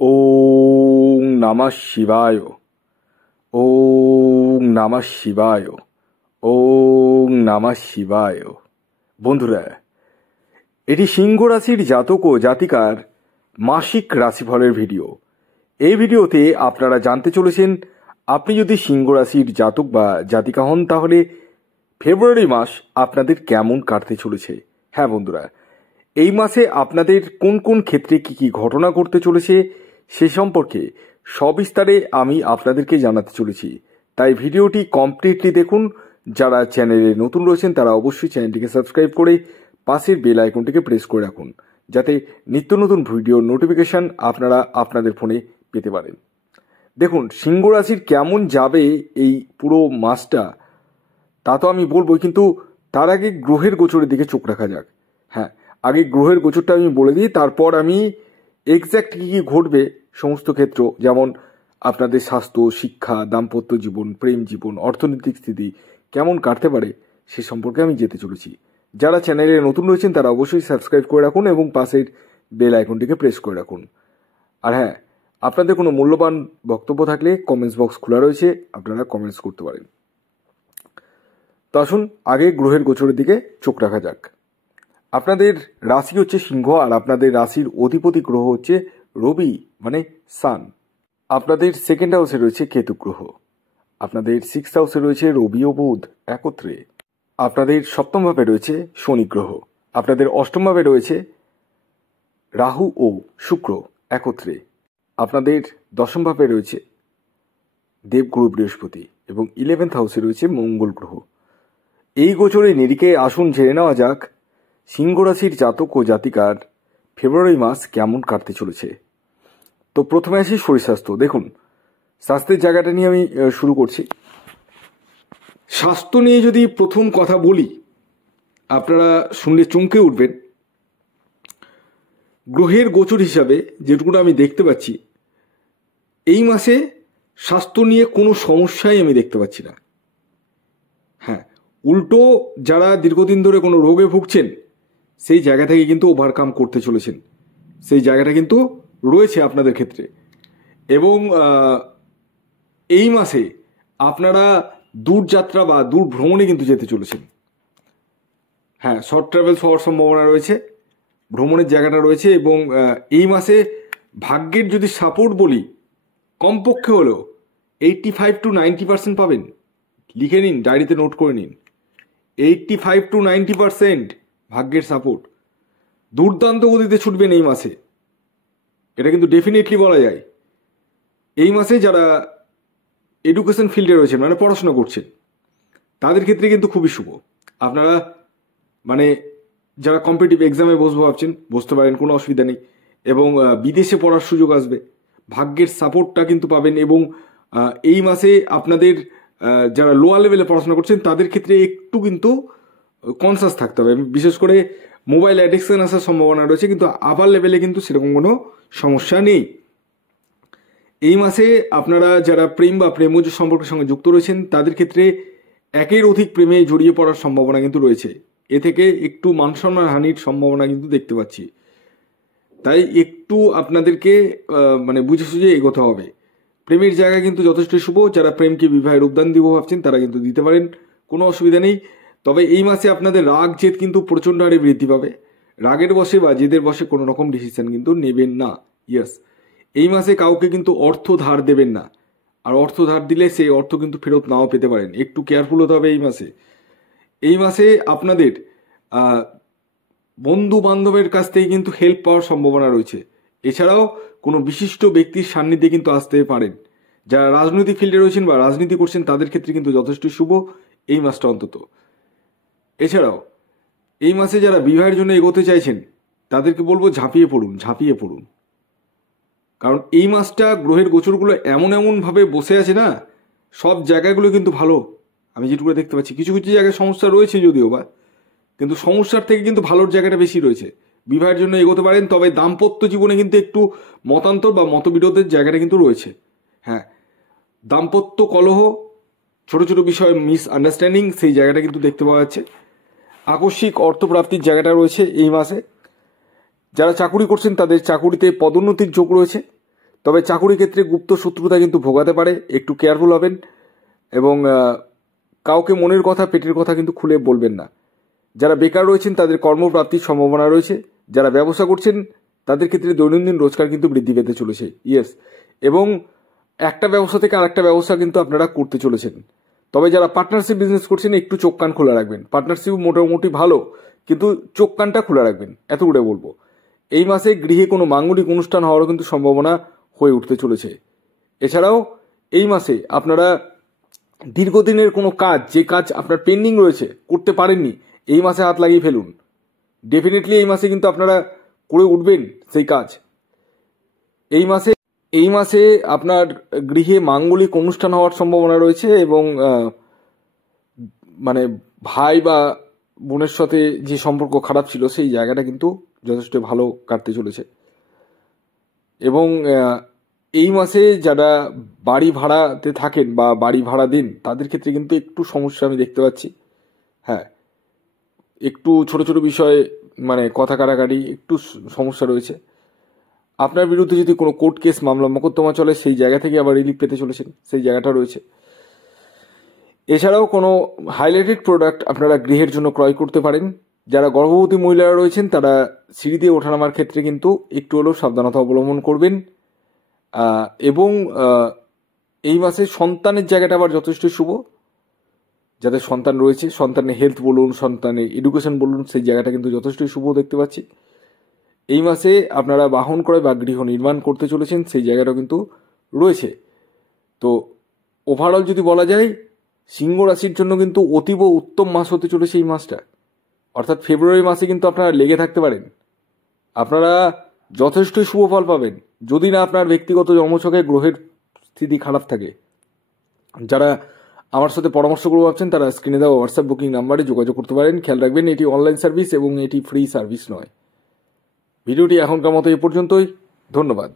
ওং নমঃ শিবায়। ওং নমঃ শিবায়। ওং নমঃ শিবায়। বন্ধুরা, এটি সিংহ রাশির জাতক ও জাতিকার মাসিক রাশিফলের ভিডিও। এই ভিডিওতে আপনারা জানতে চলেছেন, আপনি যদি সিংহ রাশির জাতক বা জাতিকা হন তাহলে ফেব্রুয়ারি মাস আপনাদের কেমন কাটতে চলেছে। হ্যাঁ বন্ধুরা, এই মাসে আপনাদের কোন কোন ক্ষেত্রে কি কি ঘটনা ঘটতে চলেছে সে সম্পর্কে সবিস্তারে আমি আপনাদেরকে জানাতে চলেছি। তাই ভিডিওটি কমপ্লিটলি দেখুন। যারা চ্যানেলে নতুন রয়েছেন তারা অবশ্যই চ্যানেলটিকে সাবস্ক্রাইব করে পাশের বেল আইকনটিকে প্রেস করে রাখুন, যাতে নিত্য নতুন ভিডিওর নোটিফিকেশন আপনারা আপনাদের ফোনে পেতে পারেন। দেখুন, সিংহ রাশির কেমন যাবে এই পুরো মাসটা তা তো আমি বলবো, কিন্তু তার আগে গ্রহের গোচরের দিকে চোখ রাখা যাক। হ্যাঁ, আগে গ্রহের গোচরটা আমি বলে দিই, তারপর আমি এক্স্যাক্ট কী কী ঘটবে সমস্ত ক্ষেত্র, যেমন আপনাদের স্বাস্থ্য, শিক্ষা, দাম্পত্য জীবন, প্রেম জীবন, অর্থনৈতিক স্থিতি কেমন কাটতে পারে সে সম্পর্কে আমি যেতে চলেছি। যারা চ্যানেলে নতুন রয়েছেন তারা অবশ্যই সাবস্ক্রাইব করে রাখুন এবং পাশের বেল আইকনটিকে প্রেস করে রাখুন। আর হ্যাঁ, আপনাদের কোনো মূল্যবান বক্তব্য থাকলে কমেন্টস বক্স খোলা রয়েছে, আপনারা কমেন্টস করতে পারেন। তো আসুন আগে গ্রহের গোচরের দিকে চোখ রাখা যাক। আপনাদের রাশি হচ্ছে সিংহ, আর আপনাদের রাশির অধিপতি গ্রহ হচ্ছে রবি, মানে সান। আপনাদের সেকেন্ড হাউসে রয়েছে কেতু গ্রহ। আপনাদের সিক্স হাউসে রয়েছে রবি ও বুধ একত্রে। আপনাদের সপ্তম ভাবে রয়েছে শনি গ্রহ। আপনাদের অষ্টম ভাবে রয়েছে রাহু ও শুক্র একত্রে। আপনাদের দশম ভাবে রয়েছে দেবগুরু বৃহস্পতি এবং 11th হাউসে রয়েছে মঙ্গল গ্রহ। এই গোচরে নিরিখে আসুন জেনে নেওয়া যাক সিংহ রাশির জাতক ও জাতিকার ফেব্রুয়ারি মাস কেমন কাটতে চলেছে। তো প্রথমে আসি শরীর স্বাস্থ্য। দেখুন, স্বাস্থ্যের জায়গাটা নিয়ে আমি শুরু করছি। স্বাস্থ্য নিয়ে যদি প্রথম কথা বলি, আপনারা শুনলে চমকে উঠবেন। গ্রহের গোচর হিসাবে যেটুকু আমি দেখতে পাচ্ছি, এই মাসে স্বাস্থ্য নিয়ে কোনো সমস্যাই আমি দেখতে পাচ্ছি না। হ্যাঁ, উল্টো যারা দীর্ঘদিন ধরে কোনো রোগে ভুগছেন সেই জায়গা থেকে কিন্তু ওভারকাম করতে চলেছেন, সেই জায়গাটা কিন্তু রয়েছে আপনাদের ক্ষেত্রে। এবং এই মাসে আপনারা দূরযাত্রা বা দূর ভ্রমণে কিন্তু যেতে চলেছেন। হ্যাঁ, শর্ট ট্রাভেলস হওয়ার সম্ভাবনা রয়েছে, ভ্রমণের জায়গাটা রয়েছে। এবং এই মাসে ভাগ্যের যদি সাপোর্ট বলি, কমপক্ষে হলেও 85 to 90% পাবেন। লিখে নিন, ডায়েরিতে নোট করে নিন, 85 to 90% ভাগ্যের সাপোর্ট। দুর্দান্ত গতিতে ছুটবেন এই মাসে, এটা কিন্তু ডেফিনেটলি বলা যায়। এই মাসে যারা এডুকেশন ফিল্ডে রয়েছেন, মানে পড়াশোনা করছেন, তাদের ক্ষেত্রে কিন্তু খুবই শুভ। আপনারা মানে যারা কম্পিটিটিভ এক্সামে বসবো ভাবছেন, বসতে পারেন, কোনো অসুবিধা নেই। এবং বিদেশে পড়ার সুযোগ আসবে, ভাগ্যের সাপোর্টটা কিন্তু পাবেন। এবং এই মাসে আপনাদের যারা লোয়ার লেভেলে পড়াশোনা করছেন তাদের ক্ষেত্রে একটু কিন্তু কনসাস থাকতে হবে। বিশেষ করে মোবাইল অ্যাডিকশন আসার সম্ভাবনা রয়েছে, কিন্তু আপার লেভেলে কিন্তু সেরকম কোনো সমস্যা নেই। এই মাসে আপনারা যারা প্রেম বা প্রেমজ সম্পর্কের সঙ্গে যুক্ত রয়েছেন তাদের ক্ষেত্রে একের অধিক প্রেমে জড়িয়ে পড়ার সম্ভাবনা কিন্তু রয়েছে। এ থেকে একটু মানসম্মান হানির সম্ভাবনা কিন্তু দেখতে পাচ্ছি। তাই একটু আপনাদেরকে মানে বুঝে সুঝে এগোতে হবে। প্রেমের জায়গা কিন্তু যথেষ্ট শুভ। যারা প্রেমকে বিবাহের উদ্যান দিব ভাবছেন তারা কিন্তু দিতে পারেন, কোনো অসুবিধা নেই। তবে এই মাসে আপনাদের রাগ জেদ কিন্তু প্রচণ্ড হারে বৃদ্ধি পাবে। রাগের বশে বা জেদের বশে কোনো রকম ডিসিশন কিন্তু নেবেন না। ইয়েস, এই মাসে কাউকে কিন্তু অর্থ ধার দেবেন না, আর অর্থ ধার দিলে সেই অর্থ কিন্তু ফেরত নাও পেতে পারেন। একটু কেয়ারফুল হতে হবে এই মাসে। এই মাসে আপনাদের বন্ধু বান্ধবের কাছ থেকে কিন্তু হেল্প পাওয়ার সম্ভাবনা রয়েছে। এছাড়াও কোনো বিশিষ্ট ব্যক্তির সান্নিধ্যে কিন্তু আসতে পারেন। যারা রাজনৈতিক ফিল্ডে রয়েছেন বা রাজনীতি করছেন তাদের ক্ষেত্রে কিন্তু যথেষ্ট শুভ এই মাসটা অন্তত। এছাড়াও এই মাসে যারা বিবাহের জন্য এগোতে চাইছেন তাদেরকে বলবো ঝাঁপিয়ে পড়ুন। কারণ এই মাসটা গ্রহের গোচরগুলো এমনভাবে বসে আছে না, সব জায়গাগুলো কিন্তু ভালো। আমি যেটুকু দেখতে পাচ্ছি, কিছু কিছু জায়গায় সমস্যা রয়েছে যদিও বা, কিন্তু সমস্যার থেকে কিন্তু ভালোর জায়গাটা বেশি রয়েছে। বিবাহের জন্য এগোতে পারেন, তবে দাম্পত্য জীবনে কিন্তু একটু মতান্তর বা মতবিরোধের জায়গাটা কিন্তু রয়েছে। হ্যাঁ, দাম্পত্য কলহ, ছোট ছোট বিষয় মিসআন্ডারস্ট্যান্ডিং, সেই জায়গাটা কিন্তু দেখতে পাওয়া যাচ্ছে। আকস্মিক অর্থপ্রাপ্তির জায়গাটা রয়েছে এই মাসে। যারা চাকুরি করছেন তাদের চাকুরিতে পদোন্নতির যোগ রয়েছে। তবে চাকুরি ক্ষেত্রে গুপ্ত শত্রুতা কিন্তু ভোগাতে পারে, একটু কেয়ারফুল হবেন এবং কাউকে মনের কথা পেটের কথা কিন্তু খুলে বলবেন না। যারা বেকার রয়েছেন তাদের কর্মপ্রাপ্তির সম্ভাবনা রয়েছে, যারা ব্যবসা করছেন তাদের ক্ষেত্রে দৈনন্দিন রোজগার কিন্তু বৃদ্ধি পেতে চলেছে। ইয়েস, এবং একটা ব্যবসা থেকে আরেকটা ব্যবসা কিন্তু আপনারা করতে চলেছেন। তবে যারা পার্টনারশিপ বিজনেস করছেন একটু চোখ কান খোলা রাখবেন। পার্টনারশিপ মোটামুটি ভালো, কিন্তু চোখ কানটা খোলা রাখবেন, এতগুলো বলবো। এই মাসে গৃহে কোনো মাঙ্গলিক অনুষ্ঠান হওয়ারও কিন্তু সম্ভাবনা হয়ে উঠতে চলেছে। এছাড়াও এই মাসে আপনারা দীর্ঘদিনের কোনো কাজ, যে কাজ আপনার পেন্ডিং রয়েছে করতে পারেননি, এই মাসে হাত লাগিয়ে ফেলুন। ডেফিনেটলি এই মাসে কিন্তু আপনারা করে উঠবেন সেই কাজ। এই মাসে আপনার গৃহে মাঙ্গলিক অনুষ্ঠান হওয়ার সম্ভাবনা রয়েছে এবং মানে ভাই বা বোনের সাথে যে সম্পর্ক খারাপ ছিল সেই জায়গাটা কিন্তু যথেষ্ট ভালো কাটতে চলেছে। এবং এই মাসে যারা বাড়ি ভাড়াতে থাকেন বা বাড়ি ভাড়া দিন তাদের ক্ষেত্রে কিন্তু একটু সমস্যা আমি দেখতে পাচ্ছি। হ্যাঁ, একটু ছোট ছোট বিষয়ে মানে কথা কাটাকাটি একটু সমস্যা রয়েছে। আপনার বিরুদ্ধে যদি কোনো কোর্ট কেস মামলা মোকদ্দমা চলে সেই জায়গা থেকে আবার রিলিফ পেতে চলেছেন, সেই জায়গাটা রয়েছে। এছাড়াও কোনো হাইলাইটেড প্রোডাক্ট আপনারা গৃহের জন্য ক্রয় করতে পারেন। যারা গর্ভবতী মহিলারা রয়েছেন তারা সিঁড়ি দিয়ে ওঠানামার ক্ষেত্রে কিন্তু একটু হলেও সাবধানতা অবলম্বন করবেন। এবং এই মাসে সন্তানের জায়গাটা আবার যথেষ্ট শুভ। যাদের সন্তান রয়েছে, সন্তানের হেলথ বলুন, সন্তানের এডুকেশন বলুন, সেই জায়গাটা কিন্তু যথেষ্টই শুভ দেখতে পাচ্ছি। এই মাসে আপনারা বাহন ক্রয় বা গৃহ নির্মাণ করতে চলেছেন, সেই জায়গাটা কিন্তু রয়েছে। তো ওভারঅল যদি বলা যায়, সিংহ রাশির জন্য কিন্তু অতীব উত্তম মাস হতে চলেছে এই মাসটা। অর্থাৎ ফেব্রুয়ারি মাসে কিন্তু আপনারা লেগে থাকতে পারেন, আপনারা যথেষ্টই শুভ ফল পাবেন, যদি না আপনার ব্যক্তিগত জন্মছকে গ্রহের স্থিতি খারাপ থাকে। যারা আমার সাথে পরামর্শ করে ভাবছেন তারা স্ক্রিনে দেওয়া হোয়াটসঅ্যাপ বুকিং নাম্বারে যোগাযোগ করতে পারেন। খেয়াল রাখবেন এটি অনলাইন সার্ভিস এবং এটি ফ্রি সার্ভিস নয়। ভিডিওটি এখনকার মতো এই পর্যন্তই। ধন্যবাদ।